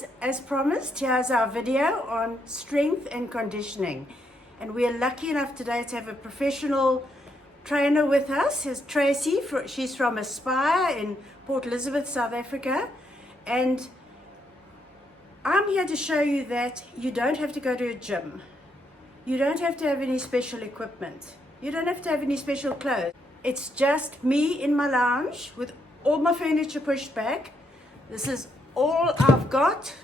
ladies, as promised, here's our video on strength and conditioning. And we are lucky enough today to have a professional trainer with us. Here's Tracy. She's from Aspire in Port Elizabeth, South Africa. And I'm here to show you that you don't have to go to a gym. You don't have to have any special equipment. You don't have to have any special clothes. It's just me in my lounge with all my furniture pushed back. This is all I've got.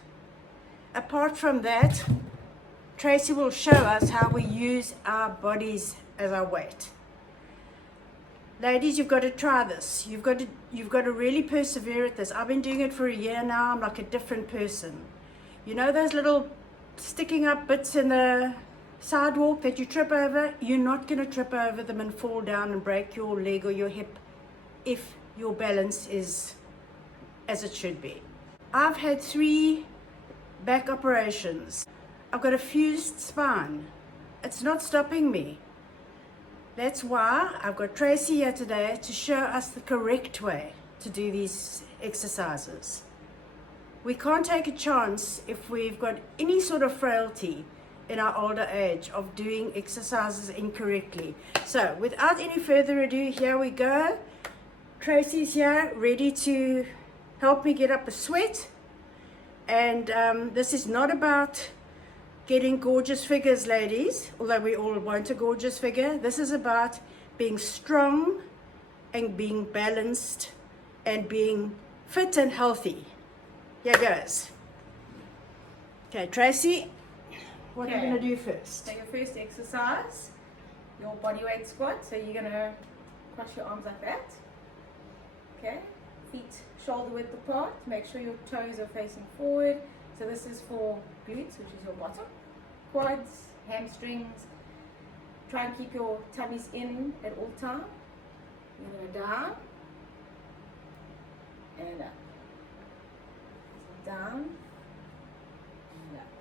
Apart from that, Tracy will show us how we use our bodies as our weight. Ladies, you've got to try this. You've got to really persevere at this. I've been doing it for a year now. I'm like a different person. You know those little sticking up bits in the sidewalk that you trip over? You're not going to trip over them and fall down and break your leg or your hip if your balance is as it should be. I've had 3 back operations. I've got a fused spine. It's not stopping me. That's why I've got Tracy here today to show us the correct way to do these exercises. We can't take a chance if we've got any sort of frailty in our older age of doing exercises incorrectly. So without any further ado, here we go. Tracy's here ready to help me get up a sweat. And this is not about getting gorgeous figures, ladies, although we all want a gorgeous figure. This is about being strong and being balanced and being fit and healthy. Here goes. Okay, Tracy, what are you going to do first? So your first exercise, your body weight squat. So you're going to cross your arms like that. Okay, feet shoulder width apart. Make sure your toes are facing forward. So this is for glutes, which is your bottom, quads, hamstrings. Try and keep your tummies in at all time. You're going to go down and up. So down and up.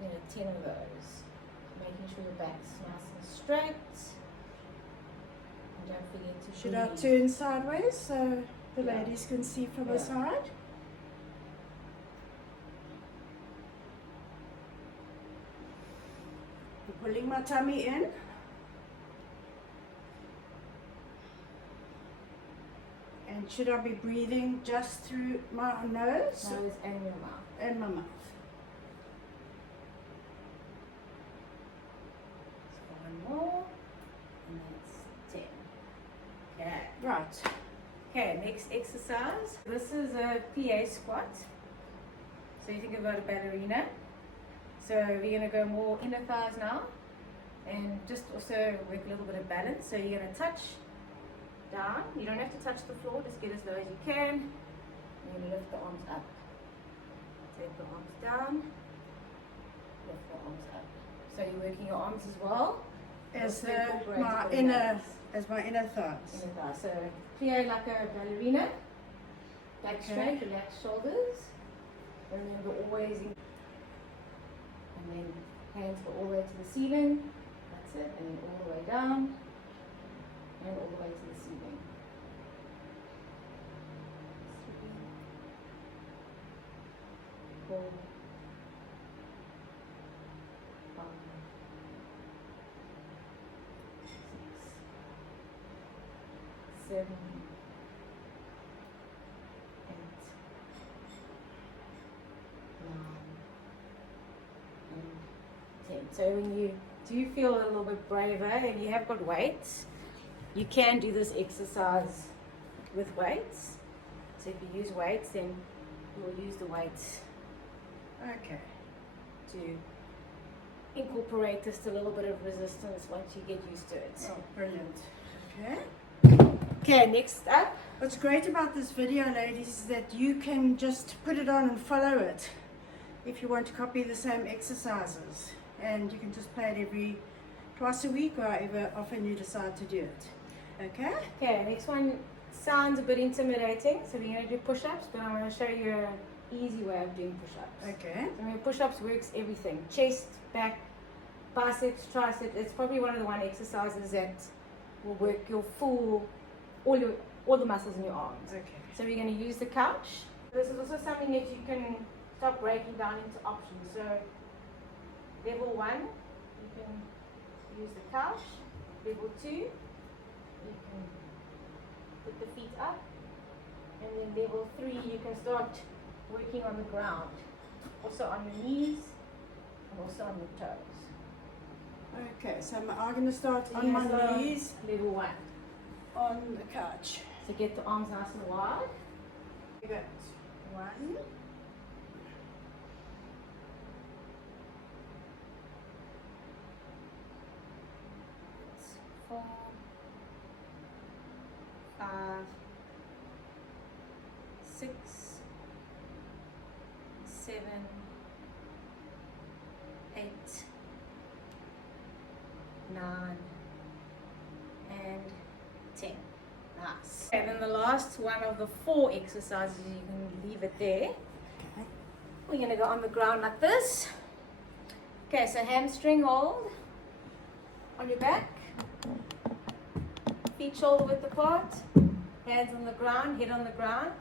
You're going to 10 of those. Making sure your back's nice and straight. And don't forget to Should I turn sideways so the ladies can see from the side? I'm pulling my tummy in. And should I be breathing just through my nose? Nose and your mouth. And my mouth. One more. And that's 10. Okay. Right. Okay, next exercise. This is a PA squat. So you think about a ballerina. So we're going to go more inner thighs now. And just also work a little bit of balance. So you're going to touch down. You don't have to touch the floor. Just get as low as you can. And you're going to lift the arms up. Take the arms down. Lift the arms up. So you're working your arms as well. As my inner thighs. Inner thighs. So plie like a ballerina. Back straight, relax shoulders. Remember always in, and then hands go all the way to the ceiling. That's it. And then all the way down. And all the way to the ceiling. 3, 4, 5, 6, 7, 8, and 10. So when you do feel a little bit braver and you have got weights, you can do this exercise with weights. So if you use weights, then you'll use the weights to incorporate just a little bit of resistance once you get used to it. Oh, brilliant. Okay. Okay, next up. What's great about this video, ladies, is that you can just put it on and follow it if you want to copy the same exercises. And you can just play it twice a week or however often you decide to do it. Okay? Okay, next one sounds a bit intimidating. So we're going to do push-ups, but I'm going to show you an easy way of doing push-ups. Okay. So push-ups works everything. Chest, back, biceps, triceps. It's probably one of the exercises that will work your all the muscles in your arms. Okay. So we're going to use the couch. This is also something that you can start breaking down into options. So level 1, you can use the couch. Level 2, you can put the feet up. And then level 3, you can start working on the ground. Also on your knees and also on your toes. Okay, so I'm going to start on Here's my knees Level 1. on the couch. So get the arms nice and wide. You got 1, 4, 5, 6, 7, 8, 9, and 10. Nice. And then the last one of the 4 exercises, you can leave it there. okay. We're going to go on the ground like this. Okay, so hamstring hold on your back, feet shoulder width apart, hands on the ground, head on the ground,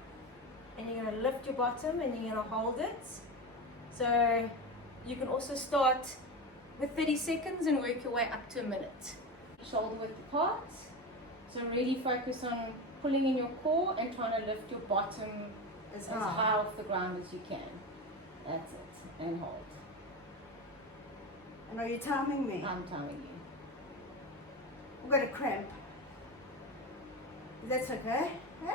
and you're going to lift your bottom and you're going to hold it. So you can also start with 30 seconds and work your way up to a minute. Shoulder width apart. So really focus on pulling in your core and trying to lift your bottom as high off the ground as you can. That's it. And hold. And are you timing me? I'm timing you. I've got a cramp. That's okay. Huh?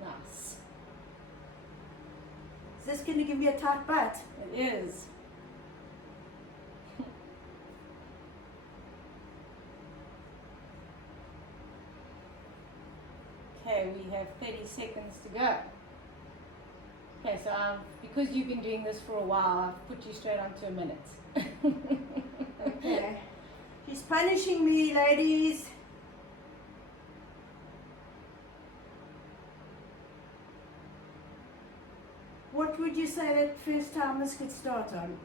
Nice. Is this going to give me a tight butt? It is. Okay, we have 30 seconds to go. Okay, so because you've been doing this for a while, I've put you straight on to a minute. Okay. She's punishing me, ladies. What would you say that first timers could start on?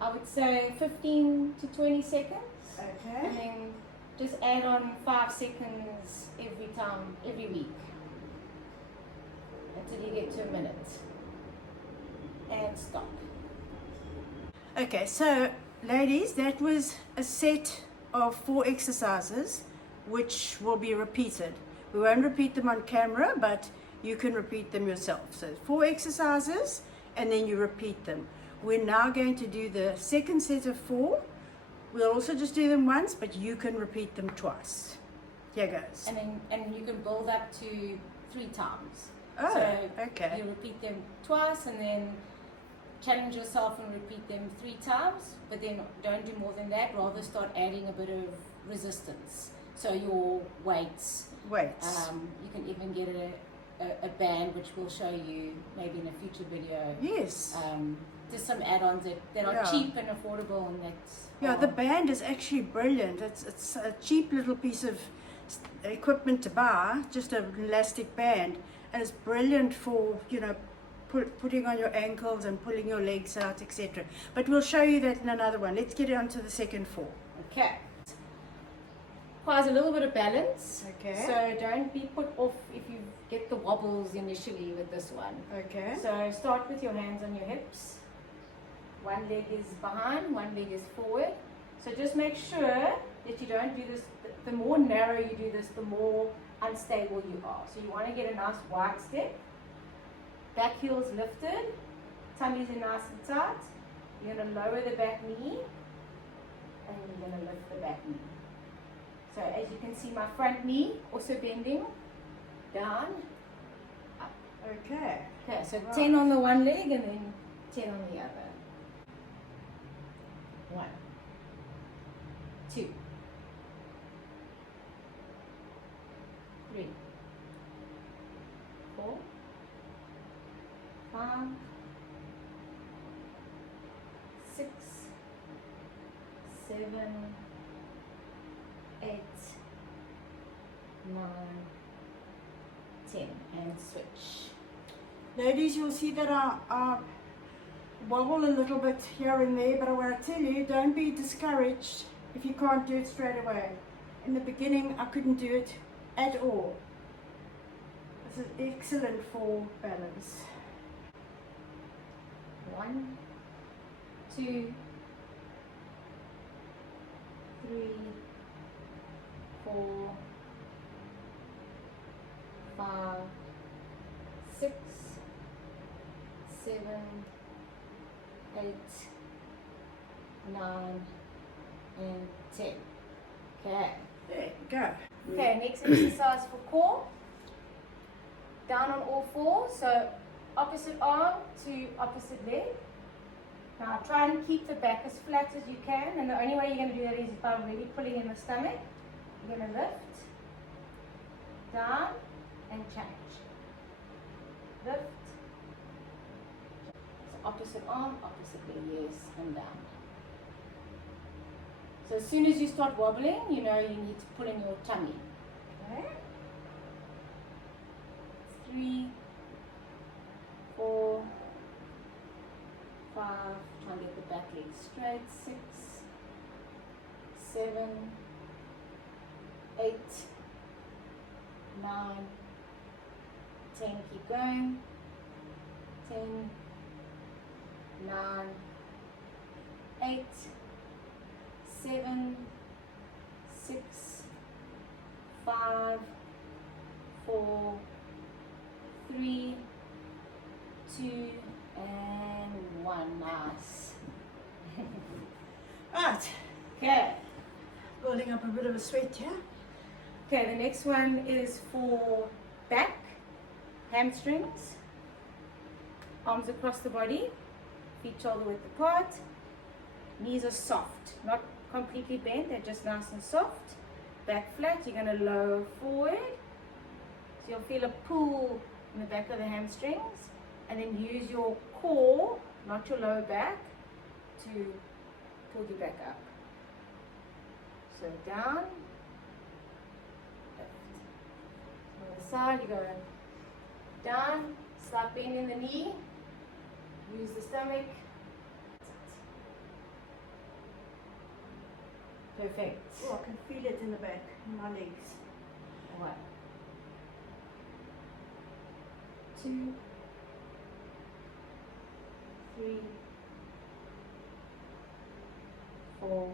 I would say 15 to 20 seconds. Okay. And then just add on 5 seconds every time, every week. Until you get to a minute. And stop. Okay, so ladies, that was a set of 4 exercises which will be repeated. We won't repeat them on camera, but you can repeat them yourself. So 4 exercises and then you repeat them. We're now going to do the second set of 4. We'll also just do them once, but you can repeat them twice. Here goes. And you can build up to 3 times. Oh, so okay. you repeat them twice and then challenge yourself and repeat them 3 times, but then don't do more than that. Rather start adding a bit of resistance. So your weights. Weights. You can even get a band, which we'll show you maybe in a future video. Yes. There's some add-ons that are cheap and affordable, and that's Yeah, the band is actually brilliant. It's a cheap little piece of equipment to buy, just an elastic band, and it's brilliant for, you know, putting on your ankles and pulling your legs out, etc. But we'll show you that in another one. Let's get on to the second 4. Okay. Requires a little bit of balance. Okay. So don't be put off if you get the wobbles initially with this one. Okay. So start with your hands on your hips. One leg is behind, one leg is forward. So just make sure that you don't do this. The more narrow you do this, the more unstable you are. So you want to get a nice wide step. Back heels lifted. Tummies are nice and tight. You're going to lower the back knee. And you're going to lift the back knee. So as you can see, my front knee also bending. Down. Up. Okay. Okay, so Right. 10 on the one leg and then 10 on the other. 1, 2, 3, 4, 5, 6, 7, 8, 9, 10, and switch. Ladies, you'll see that I wobble a little bit here and there, but I want to tell you, don't be discouraged if you can't do it straight away. In the beginning, I couldn't do it at all. This is excellent for balance. 1, 2, 3, 4, 5, 6, 7, 8, 9, and 10. Okay. There you go. Okay, next exercise for core. Down on all fours, so opposite arm to opposite leg. Now try and keep the back as flat as you can, and the only way you're going to do that is by really pulling in the stomach. You're going to lift, down, and change. Lift. So opposite arm, opposite leg, yes, and down. So as soon as you start wobbling, you know you need to pull in your tummy. Okay. 3, 4, 5, try and get the back leg straight, 6, 7, 8, 9, 10, keep going, 10, 9, 8, 7, 6, 5, 4, 3, 2, and 1. Nice. Right, Okay. building up a bit of a sweat here. Okay, the next one is for back, hamstrings, arms across the body, feet shoulder width apart, knees are soft, not completely bent, they're just nice and soft. Back flat, you're going to lower forward, so you'll feel a pull in the back of the hamstrings, and then use your core, not your lower back, to pull you back up. So down, lift. On the side, you go down, start bending the knee, use the stomach. Perfect. Oh, I can feel it in the back, in my legs. 1, 2, 3, 4,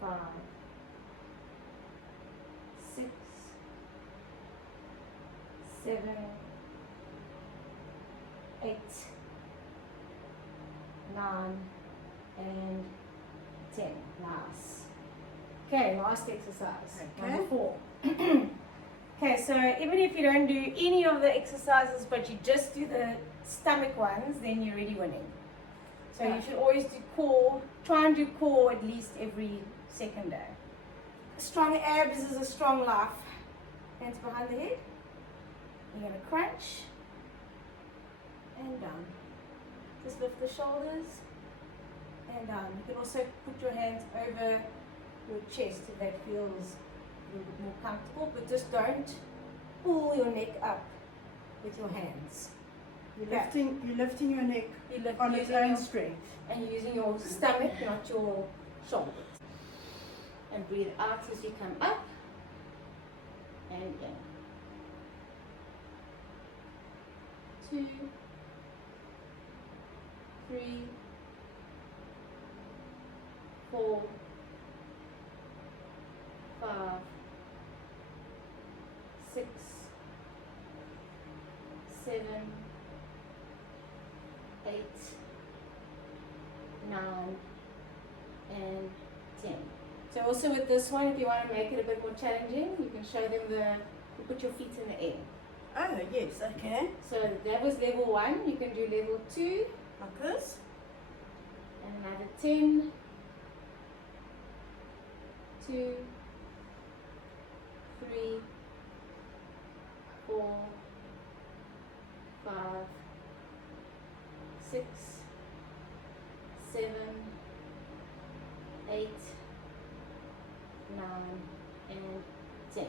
5, 6, 7, 8, 9, and 10. Nice. Okay, last exercise. Okay. Number 4. Okay, so even if you don't do any of the exercises but you just do the stomach ones, then you're already winning. So you should always do core, try and do core at least every second day. Strong abs is a strong life. Hands behind the head. You're going to crunch and down. Just lift the shoulders and down. You can also put your hands over your chest if that feels a little bit more comfortable, but just don't pull your neck up with your hands. You're lifting your neck You lift on its using own your- strength. and using your stomach, not your shoulders. And breathe out as you come up and in. 2, 3, 4, 5, 6, 7, 8, 9, and 10. So also with this one, if you want to make it a bit more challenging, you can show them you put your feet in the air. Oh, yes, okay. So that was level 1. You can do level 2 Like this. and another 10, 2, 3, 4, 5, 6, 7, 8, 9, and 10.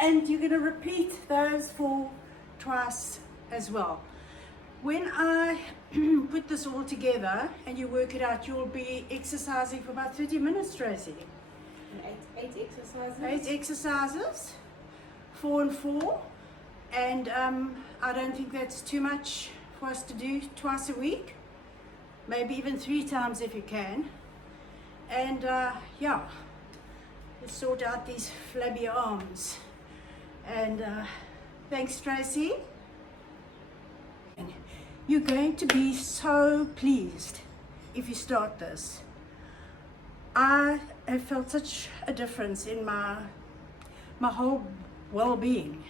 And you're going to repeat those for twice as well. When I I put this all together and you work it out, you'll be exercising for about 30 minutes, Tracy. And eight exercises. 8 exercises, 4 and 4. And I don't think that's too much for us to do twice a week. Maybe even 3 times if you can. And yeah, let's sort out these flabby arms. And thanks, Tracy. And you're going to be so pleased if you start this. I have felt such a difference in my whole well-being.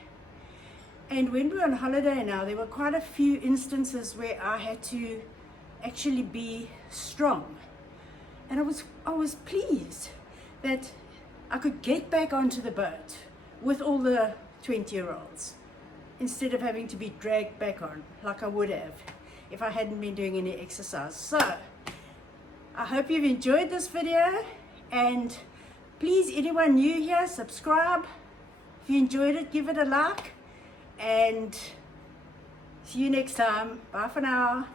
And when we were on holiday now, there were quite a few instances where I had to actually be strong. And I was pleased that I could get back onto the boat with all the 20-year-olds instead of having to be dragged back on like I would have if I hadn't been doing any exercise. So I hope you've enjoyed this video, and please, anyone new here, subscribe. If you enjoyed it, give it a like, and see you next time. Bye for now.